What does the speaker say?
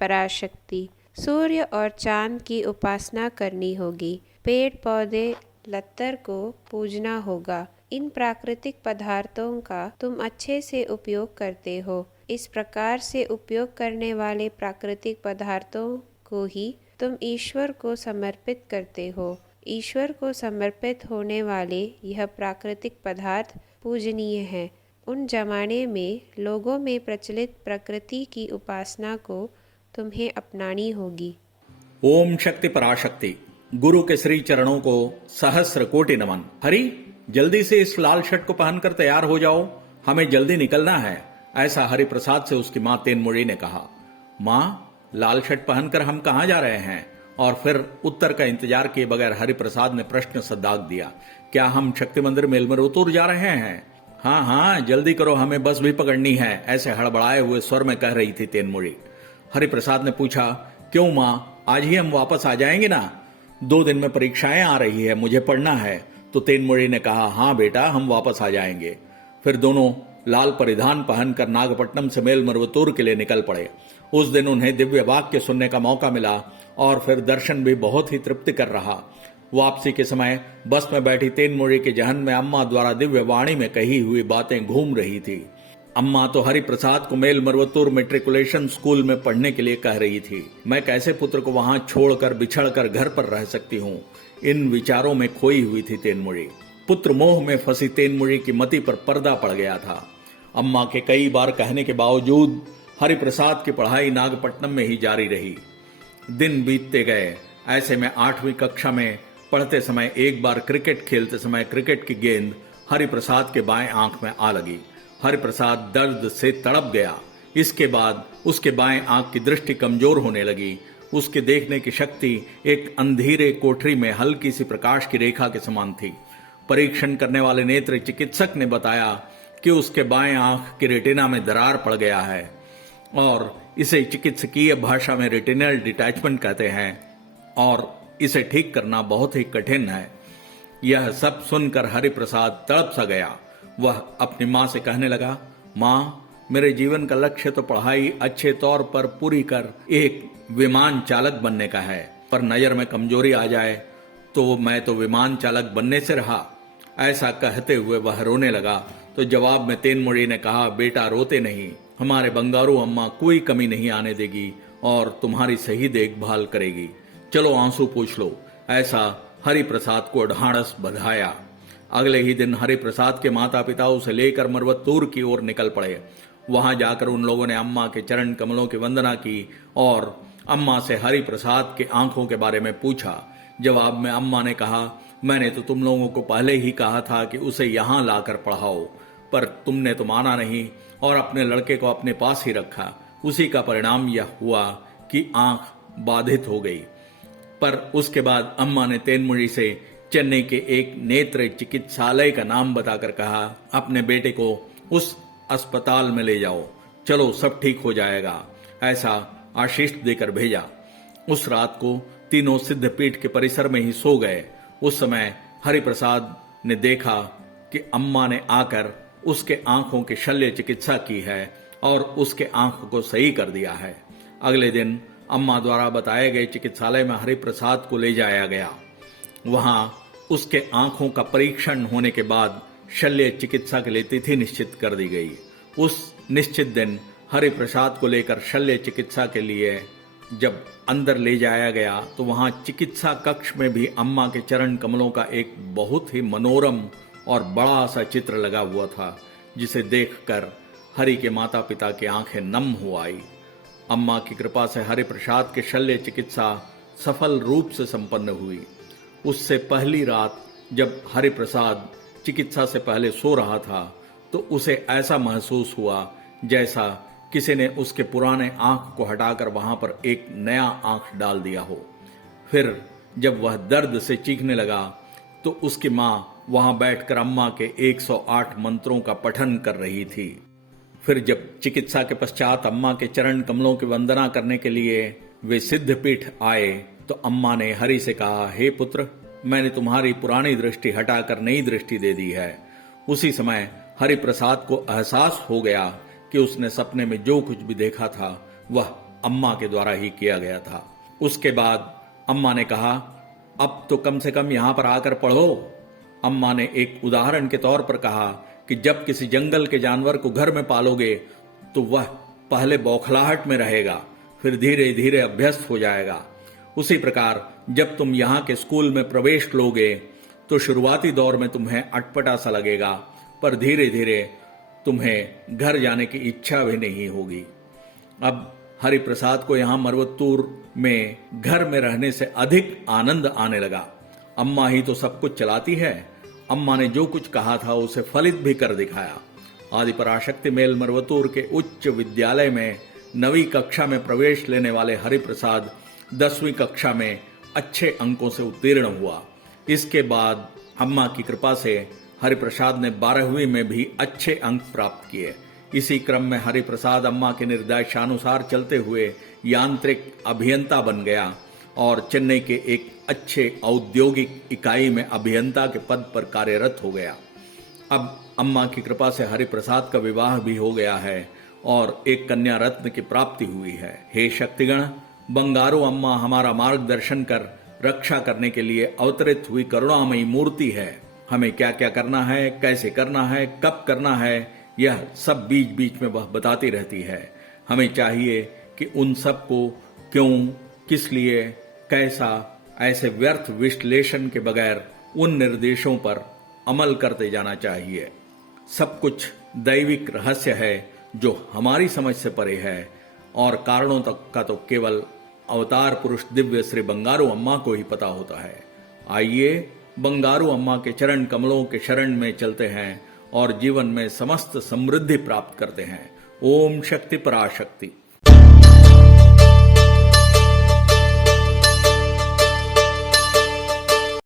पराशक्ति। सूर्य और चांद की उपासना करनी होगी। पेड़ पौधे लतर को पूजना होगा। इन प्राकृतिक पदार्थों का तुम अच्छे से उपयोग करते हो। इस प्रकार से उपयोग करने वाले प्राकृतिक पदार्थों को ही तुम ईश्वर को समर्पित करते हो। ईश्वर को समर्पित होने वाले यह प्राकृतिक पदार्थ पूजनीय हैं। उन जमाने में लोगों में प्रचलित प्रकृति की उपासना को तुम्हें अपनानी होगी। ओम शक्ति पराशक्ति। गुरु के श्री चरणों को सहस्र कोटि नमन। हरि, जल्दी से इस लाल शर्ट को पहनकर तैयार हो जाओ, हमें जल्दी निकलना है, ऐसा हरि प्रसाद से उसकी मां तेनमुड़ी ने कहा। मां, लाल शर्ट पहनकर हम कहां जा रहे हैं? और फिर उत्तर का इंतजार किए बगैर हरि प्रसाद ने प्रश्न सा दाग दिया, क्या हम शक्ति मंदिर मेलमरुतुर जा रहे हैं? हाँ हाँ, जल्दी करो, हमें बस भी पकड़नी है, ऐसे हड़बड़ाए हुए स्वर में कह रही थी तेनमुड़ी। हरि प्रसाद ने पूछा, क्यों मां, आज ही हम वापस आ जाएंगे ना? 2 दिन में परीक्षाएं आ रही है, मुझे पढ़ना है। तो तेनमुड़ी ने कहा, हाँ बेटा, हम वापस आ जाएंगे। फिर दोनों लाल परिधान पहनकर नागपट्टनम से मेलमरुतुर के लिए निकल पड़े। उस दिन उन्हें दिव्य वाक्य सुनने का मौका मिला और फिर दर्शन भी बहुत ही तृप्तिकर रहा। वापसी के समय बस में बैठी तेनमुड़ी के जहन में अम्मा द्वारा दिव्य वाणी में कही हुई बातें घूम रही थी। अम्मा तो हरि प्रसाद को मेलमरुतुर मेट्रिकुलेशन स्कूल में पढ़ने के लिए कह रही थी। मैं कैसे पुत्र को वहां छोड़कर बिछड़कर घर पर रह सकती हूँ, इन विचारों में खोई हुई थी तेनमुड़ी। पुत्र मोह में फंसी तेनमुड़ी की मति पर पर्दा पड़ गया था। अम्मा के कई बार कहने के बावजूद हरि प्रसाद की पढ़ाई नागपट्टनम में ही जारी रही। दिन बीतते गए। ऐसे में 8वीं कक्षा में पढ़ते समय एक बार क्रिकेट खेलते समय क्रिकेट की गेंद हरि प्रसाद के बाएं आंख में आ लगी। हरि प्रसाद दर्द से तड़प गया। इसके बाद उसके बाएं आंख की दृष्टि कमजोर होने लगी। उसके देखने की शक्ति एक अंधेरे कोठरी में हल्की सी प्रकाश की रेखा के समान थी। परीक्षण करने वाले नेत्र चिकित्सक ने बताया कि उसके बाएं आंख की रेटिना में दरार पड़ गया है और इसे चिकित्सकीय भाषा में रेटिनल डिटैचमेंट कहते हैं और इसे ठीक करना बहुत ही कठिन है। यह सब सुनकर हरि प्रसाद तड़प सा गया। वह अपनी मां से कहने लगा, मां, मेरे जीवन का लक्ष्य तो पढ़ाई अच्छे तौर पर पूरी कर एक विमान चालक बनने का है, पर नजर में कमजोरी आ जाए तो मैं तो विमान चालक बनने से रहा। ऐसा कहते हुए वह रोने लगा। तो जवाब में तेनमुड़ी ने कहा, बेटा रोते नहीं, हमारे बंगारू अम्मा कोई कमी नहीं आने देगी और तुम्हारी सही देखभाल करेगी। चलो आंसू पूछ लो। ऐसा हरि प्रसाद को ढांढस बंधाया। अगले ही दिन हरि प्रसाद के माता पिता उसे लेकर मरुवतुर की ओर निकल पड़े। वहां जाकर उन लोगों ने अम्मा के चरण कमलों की वंदना की और अम्मा से हरि प्रसाद के आंखों के बारे में पूछा। जवाब में अम्मा ने कहा, मैंने तो तुम लोगों को पहले ही कहा था कि उसे यहां लाकर पढ़ाओ, पर तुमने तो माना नहीं और अपने लड़के को अपने पास ही रखा। उसी का परिणाम यह हुआ कि आंख बाधित हो गई। पर उसके बाद अम्मा ने तेनमुड़ी से चेन्नई के एक नेत्र चिकित्सालय का नाम बताकर कहा, अपने बेटे को उस अस्पताल में ले जाओ, चलो सब ठीक हो जाएगा, ऐसा आशीष देकर भेजा। उस रात को तीनों सिद्धपीठ के परिसर में ही सो गए। उस समय हरि प्रसाद ने देखा कि अम्मा ने आकर उसके आंखों की शल्य चिकित्सा की है और उसके आंख को सही कर दिया है। अगले दिन अम्मा द्वारा बताए गए चिकित्सालय में हरि प्रसाद को ले जाया गया। वहां उसके आंखों का परीक्षण होने के बाद शल्य चिकित्सा के लिए तिथि निश्चित कर दी गई। उस निश्चित दिन हरि प्रसाद को लेकर शल्य चिकित्सा के लिए जब अंदर ले जाया गया तो वहां चिकित्सा कक्ष में भी अम्मा के चरण कमलों का एक बहुत ही मनोरम और बड़ा सा चित्र लगा हुआ था, जिसे देखकर हरि के माता पिता की आंखें नम हो आई। अम्मा की कृपा से हरि प्रसाद के शल्य चिकित्सा सफल रूप से संपन्न हुई। उससे पहली रात जब हरि प्रसाद चिकित्सा से पहले सो रहा था तो उसे ऐसा महसूस हुआ जैसा किसी ने उसके पुराने आंख को हटाकर वहां पर एक नया आंख डाल दिया हो। फिर जब वह दर्द से चीखने लगा तो उसकी मां वहां बैठकर अम्मा के 108 मंत्रों का पठन कर रही थी। फिर जब चिकित्सा के पश्चात अम्मा के चरण कमलों की वंदना करने के लिए वे सिद्धपीठ आए तो अम्मा ने हरि से कहा, हे पुत्र, मैंने तुम्हारी पुरानी दृष्टि हटाकर नई दृष्टि दे दी है। उसी समय हरि प्रसाद को एहसास हो गया कि उसने सपने में जो कुछ भी देखा था वह अम्मा के द्वारा ही किया गया था। उसके बाद अम्मा ने कहा, अब तो कम से कम यहां पर आकर पढ़ो। अम्मा ने एक उदाहरण के तौर पर कहा कि जब किसी जंगल के जानवर को घर में पालोगे तो वह पहले बौखलाहट में रहेगा, फिर धीरे धीरे अभ्यस्त हो जाएगा। उसी प्रकार जब तुम यहाँ के स्कूल में प्रवेश लोगे तो शुरुआती दौर में तुम्हें अटपटा सा लगेगा, पर धीरे धीरे तुम्हें घर जाने की इच्छा भी नहीं होगी। अब हरिप्रसाद को यहाँ मरवत्तूर में घर में रहने से अधिक आनंद आने लगा। अम्मा ही तो सब कुछ चलाती है। अम्मा ने जो कुछ कहा था उसे फलित भी कर दिखाया। आदि पराशक्ति मेल मरवत्तूर के उच्च विद्यालय में 9वीं कक्षा में प्रवेश लेने वाले हरिप्रसाद 10वीं कक्षा में अच्छे अंकों से उत्तीर्ण हुआ। इसके बाद अम्मा की कृपा से हरिप्रसाद ने 12वीं में भी अच्छे अंक प्राप्त किए। इसी क्रम में हरिप्रसाद अम्मा के निर्देशानुसार चलते हुए यांत्रिक अभियंता बन गया और चेन्नई के एक अच्छे औद्योगिक इकाई में अभियंता के पद पर कार्यरत हो गया। अब अम्मा की कृपा से हरिप्रसाद का विवाह भी हो गया है और एक कन्या रत्न की प्राप्ति हुई है। हे शक्तिगण, बंगारू अम्मा हमारा मार्गदर्शन कर रक्षा करने के लिए अवतरित हुई करुणामयी मूर्ति है। हमें क्या क्या करना है, कैसे करना है, कब करना है, यह सब बीच बीच में वह बताती रहती है। हमें चाहिए कि उन सब को क्यों, किस लिए, कैसा, ऐसे व्यर्थ विश्लेषण के बगैर उन निर्देशों पर अमल करते जाना चाहिए। सब कुछ दैविक रहस्य है जो हमारी समझ से परे है और कारणों तक का तो केवल अवतार पुरुष दिव्य श्री बंगारू अम्मा को ही पता होता है। आइए बंगारू अम्मा के चरण कमलों के शरण में चलते हैं और जीवन में समस्त समृद्धि प्राप्त करते हैं। ओम शक्ति पराशक्ति।